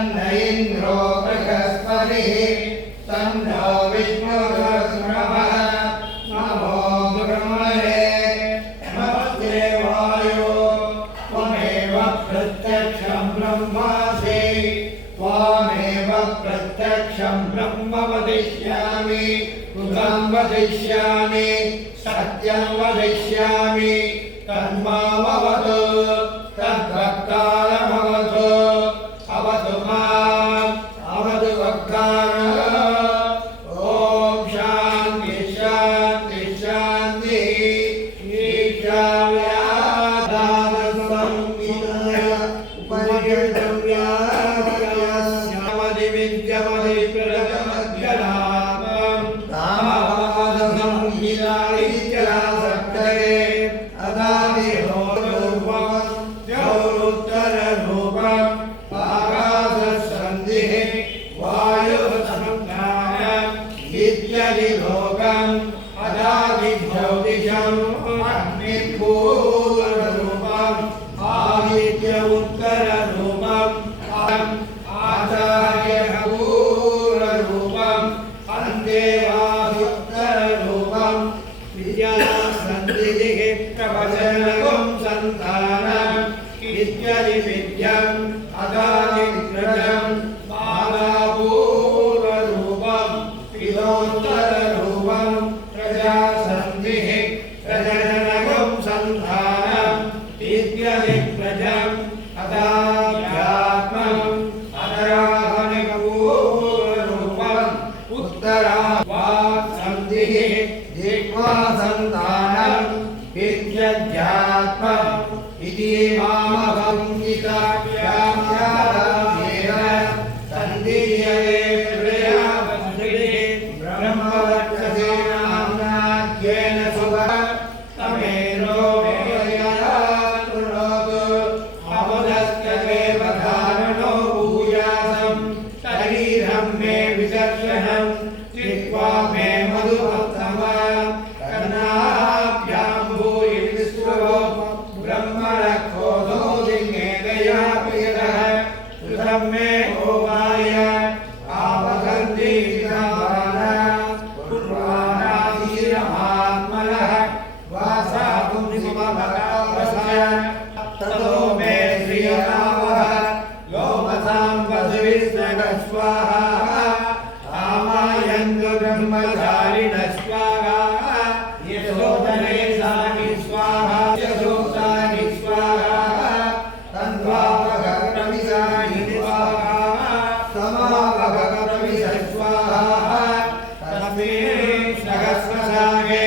तन्न इन्द्रो बृहस्पतिः तन्नो विष्णुरुक्रमः नमो ब्रह्मणे नमस्ते वायो त्वमेव प्रत्यक्षं ब्रह्मासि त्वामेव प्रत्यक्षं ब्रह्म वदिष्यामि कृतं वदिष्यामि सत्यं वदिष्यामि तन्मामवतु तद्भक्तारमवतु अवतु माम् अवतु भक्तारः ॐ शान्ति शान्ति शान्तिः ईशाव्यादानसंविदाय उपरिषद्व्याख्यास्यामदि विद्यमदि प्रजमध्यलाभम् रामपादसंहिताय इत्यासक्तये अदादिहोरूपम् द्यौरुत्तररूपम् आकाशसन्धिः वायुसंज्ञानम् इत्यदिलोकम् अदादिज्योतिषम् अग्निपूर्वरूपम् आदित्य उत्तररूपम् आचार्यपूर्वरूपम् अन्देवादुत्तररूपम् विद्यासन्धिः प्रवचनकं सन्तानम् इत्यदिविद्यम् अदादिग्रजम् बालापूर्वरूपम् विदोत्तररूपम् प्रजासन्धिः प्रजनकं सन्तानम् इत्यदिग्रजम् अदाध्यात्मम् अनागमपूर्वरूपम् उत्तरावाक्सन्धिः जिह्वासन्तानम् इत्यध्यात्मम् इति मामभङ्गिताभ्याम्यादामेन सन्धिर्यते प्रयावन्धिः ब्रह्मवर्चसे नाम्नाख्येन सुभः तमेनो वेदयातृणोतु अवदस्य देवधारणो भूयासम् शरीरं मे विदर्शनम् चित्वा मे मधुभक्तमा कर्णाभ्यां भूरि विश्वो ब्रह्मणखोदो दिङ्गेदया प्रियः सुतं मे होवाय आवगन्धि विधाना पूर्वानाधीरमात्मनः वासातुं सुमभगावस्य ततो मे श्रियरावः योमसां वसुविस्नः स्वाहा आमायन्तु ब्रह्मचारिणः स्वाहा यशोदने सानि स्वाहा यशोदानि स्वाहा तन्वावगप्रविशानि स्वाहा समावगप्रविश स्वाहा तस्मै सहस्रसागे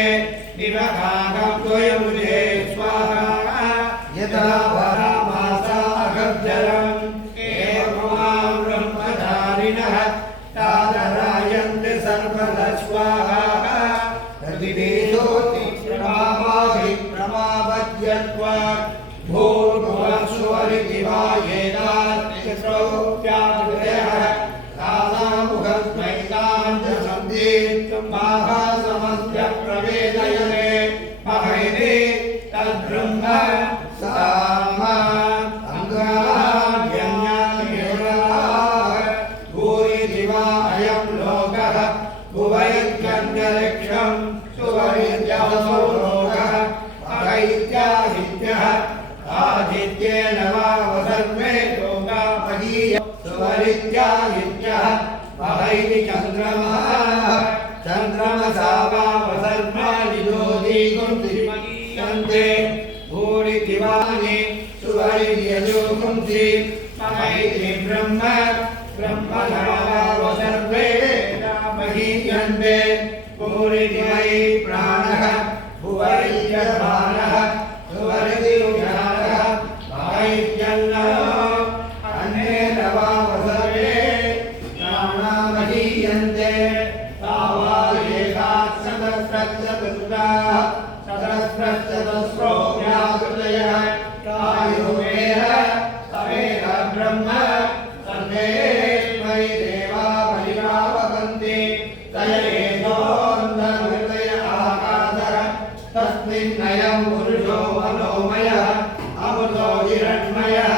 निवकागं द्वयमुजे स्वाहा यदा वरामासा अगब्जरम् एवमां ब्रह्मचारिणः तादरायन्ते सर्वदा स्वाहा प्रतिदेशोति प्रमावाहि प्रमावज्यत्वा भूर्भुवस्वरिति वा येनात्यस्रोऽप्यादिग्रयः कालामुखस्मैताञ्च सन्तीर्थं माहासमस्य प्रवेदयते महैति तद्ब्रह्म सामा अङ्गान्यन्यान्योराः भूरिति वा अयं लोकः भुवैत्यन्यलक्ष्यं सुवैत्यवसो लोकः अहैत्यादित्यः आदित्येन वा वसर्वे लोका महीय सुवैत्यादित्यः अहैति चन्द्रमः चन्द्रमसा वा वसर्वाणि ज्योतिगुंसिमगीयन्ते भूरिति वानि सुवैर्यजोगुंसि अहैति ब्रह्म ब्रह्मणा वा सर्वे महीयन्ते भूरिति वै प्राणः भुवैत्यमानः सुवरिति उजानः अहैत्यन्नो अन्येन वा सर्वे प्राणा महीयन्ते तावा एकात्सहस्रचतुर्णाः सहस्रचतुस्रो व्याकृतयः कायोमेन समेन ब्रह्म सर्वे मयि देवा परिभावन्ति तयेषोऽन्तर्हृदय आकाशः तस्मिन्नयं पुरुषो मनोमयः अमृतो हिरण्मयः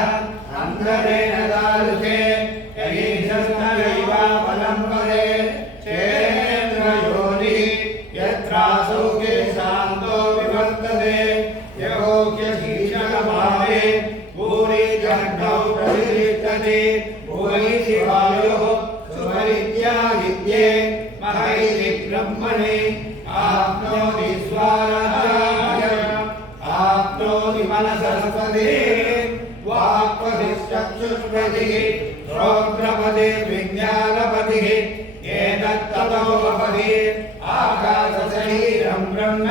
अन्धरेण दारुके जगति भुवैति वायुः सुमरित्यादित्ये महैति ब्रह्मणे आप्नोति स्वाराज्यम् आप्नोति मनसस्पतिः वाक्पतिश्चक्षुष्पतिः श्रोत्रपतिः विज्ञानपतिः एतत्ततो भवतिः आकाशशरीरं ब्रह्म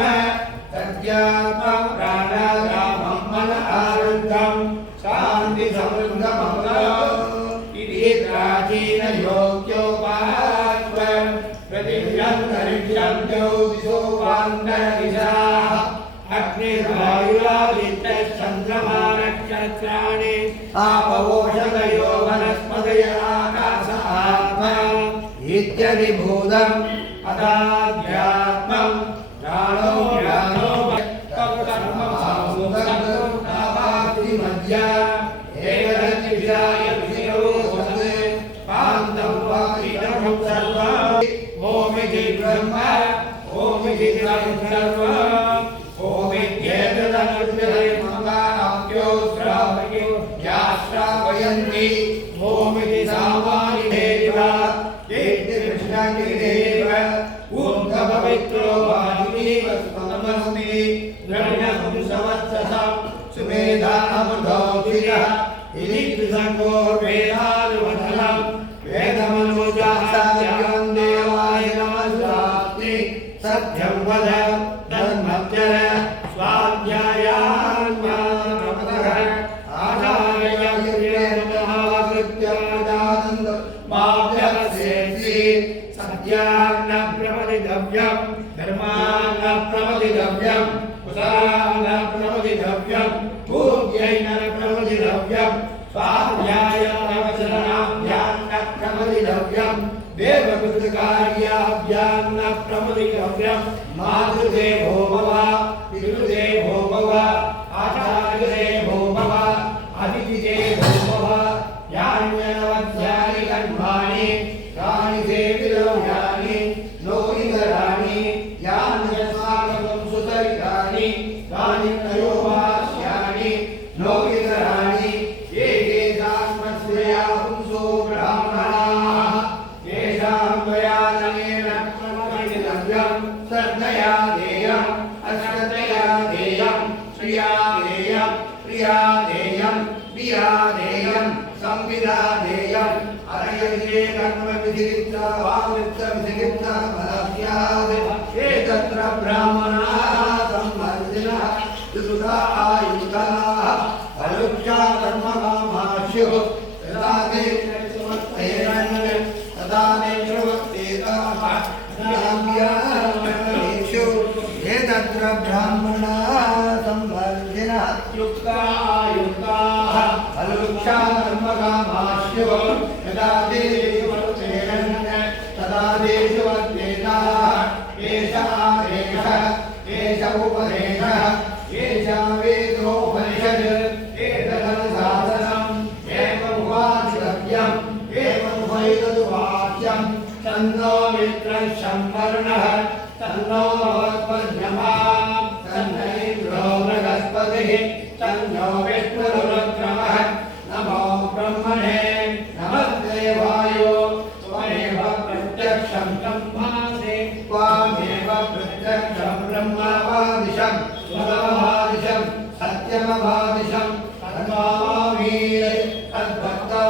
सत्यात्मा प्राणायामं मन आरुद्धं शान्ति समृद्धममः इति प्राचीनयोग्योपास्त्वं पृथिव्यन्तरिक्षं ज्योतिषो वान्तरिक्षाः अग्निर्वायुरादित्यश्चन्द्रमा नक्षत्राणि आपवोषधयो वनस्पतयः आकाश आत्मा इत्यधिभूतम् अथाध्यात्मं ज्ञानो ज्ञानो कर्ममासुतमद्या एकदृष्टिविषयो सत् पान्तं वा इदं सर्वम् ओमिति ब्रह्म ओमिति सर्वम् ओमित्येतदनुद्यते श्रावयन्ति ओमिति सामानि देव एति कृष्णगिरिदेव ऊर्ध्वपवित्रो वायुदेव स्मरमस्मि द्रव्यं संवत्सरं सुमेधामृतोऽभिरः इति त्रिसङ्गोर्वेदानुवचनं वेदमनुजाह्यां देवाय नमस्ते सत्यं वद धर्मचर स्वाध्यायान्यानमतः आचार्यकृत्यादानन्द माभ्यसेत्सि सत्यान्न प्रमदितव्यं धर्मान्न प्रमदितव्यं कुशलान्न प्रमदितव्यं पूज्यैन प्रमदितव्यं स्वाध्यायावचनाभ्यान्न प्रमदितव्यं देवकृतकार्याभ्यान्न प्रमदितव्यं मातृदेवो भव पितृदेवो भव आचार्यदेवो भव अतिथिदेवो भव यान्यनवद्यानि कर्माणि यानि सेवितव्यानि लोहितराणि यान्यस्माकं सुचरितानि तानि त्रयोभाष्याणि लोहितराणि ये येषान्मश्रया पुंसो ब्राह्मणाः येषां वयानेन प्रमदितव्यं श्रद्धया देयम् अश्रद्धया देयं श्रिया देयं प्रिया देयं प्रिया देयं संविदा देयम् अरयते कर्मविधिरिक्ता वामित्तविधिरिक्ता फलस्यात् एतत्र ब्राह्मणाः सम्मर्दिनः सुधा आयुक्ताः फलुक्षा कर्मकामास्युः तदा ते तदा ते प्रवर्तेताः एतत्र ब्राह्मणाः सम्मर्दिनः युक्ताः फलुक्षा कर्मकामास्युः यदा ते तदा तेषु वर्तेताः एष आदेशः एष उपदेशः एष वेदोपनिषद् एतदनुशासनम् एवमुपासितव्यम् एवमुपैतदुवाच्यं तन्नो मित्रः संवर्णः तन्नो भवत्पद्यमा तन्न इन्द्रो बृहस्पतिः तन्नो विष्णुरुक्रमः नमो ब्रह्मणे नमस्ते वायो त्वमेव प्रत्यक्षं ब्रह्मासि त्वामेव प्रत्यक्षं ब्रह्मवादिशं स्वतमवादिशं सत्यमवादिशं तन्मामीर तद्भक्ता